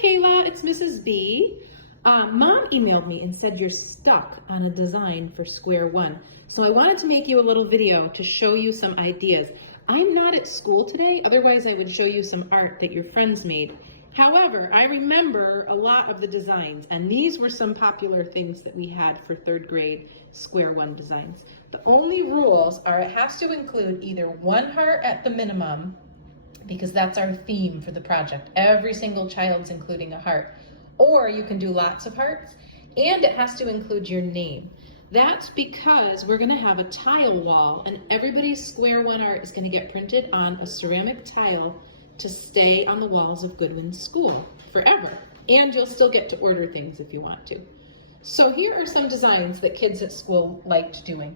Kayla, it's Mrs. B. Mom emailed me and said you're stuck on a design for Square One. So I wanted to make you a little video to show you some ideas. I'm not at school today, otherwise I would show you some art that your friends made. However, I remember a lot of the designs, and these were some popular things that we had for 3rd grade Square One designs. The only rules are it has to include either one heart at the minimum, because that's our theme for the project. Every single child's including a heart. Or you can do lots of hearts, and it has to include your name. That's because we're gonna have a tile wall, and everybody's Square One art is gonna get printed on a ceramic tile to stay on the walls of Goodwin School forever. And you'll still get to order things if you want to. So here are some designs that kids at school liked doing.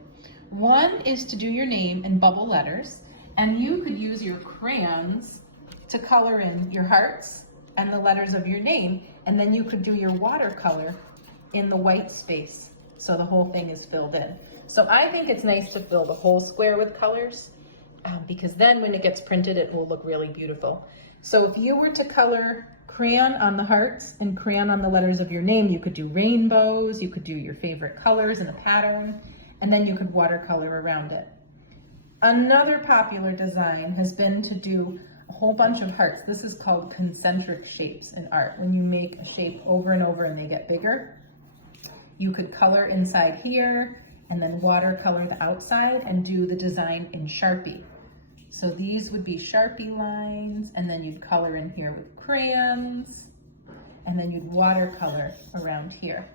One is to do your name in bubble letters, and you could use your crayons to color in your hearts and the letters of your name, and then you could do your watercolor in the white space so the whole thing is filled in. So I think it's nice to fill the whole square with colors because then when it gets printed it will look really beautiful. So if you were to color crayon on the hearts and crayon on the letters of your name, you could do rainbows, you could do your favorite colors in a pattern, and then you could watercolor around it. Another popular design has been to do a whole bunch of hearts. This is called concentric shapes in art. When you make a shape over and over and they get bigger, you could color inside here and then watercolor the outside and do the design in Sharpie. So these would be Sharpie lines, and then you'd color in here with crayons, and then you'd watercolor around here.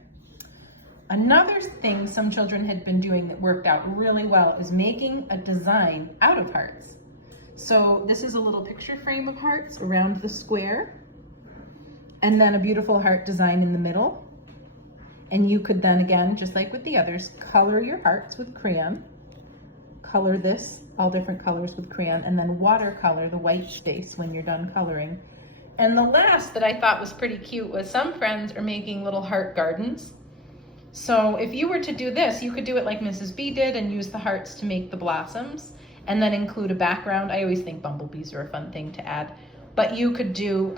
Another thing some children had been doing that worked out really well is making a design out of hearts. So this is a little picture frame of hearts around the square, and then a beautiful heart design in the middle. And you could then, again, just like with the others, color your hearts with crayon, color this, all different colors with crayon, and then watercolor the white space when you're done coloring. And the last that I thought was pretty cute was some friends are making little heart gardens. So if you were to do this, you could do it like Mrs. B did and use the hearts to make the blossoms and then include a background. I always think bumblebees are a fun thing to add, but you could do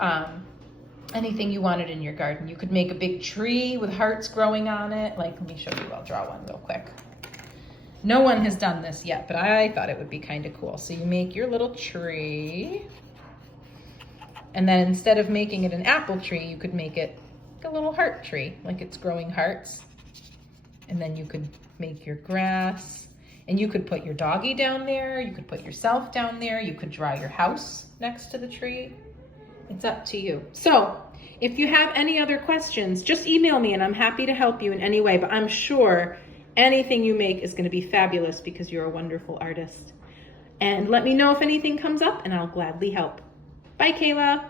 anything you wanted in your garden. You could make a big tree with hearts growing on it. Like, let me show you, I'll draw one real quick. No one has done this yet, but I thought it would be kind of cool. So you make your little tree, and then instead of making it an apple tree, you could make it a little heart tree, like it's growing hearts. And then you could make your grass, and you could put your doggy down there, you could put yourself down there, you could draw your house next to the tree. It's up to you. So if you have any other questions, just email me and I'm happy to help you in any way, but I'm sure anything you make is going to be fabulous because you're a wonderful artist. And let me know if anything comes up and I'll gladly help. Bye, Kayla.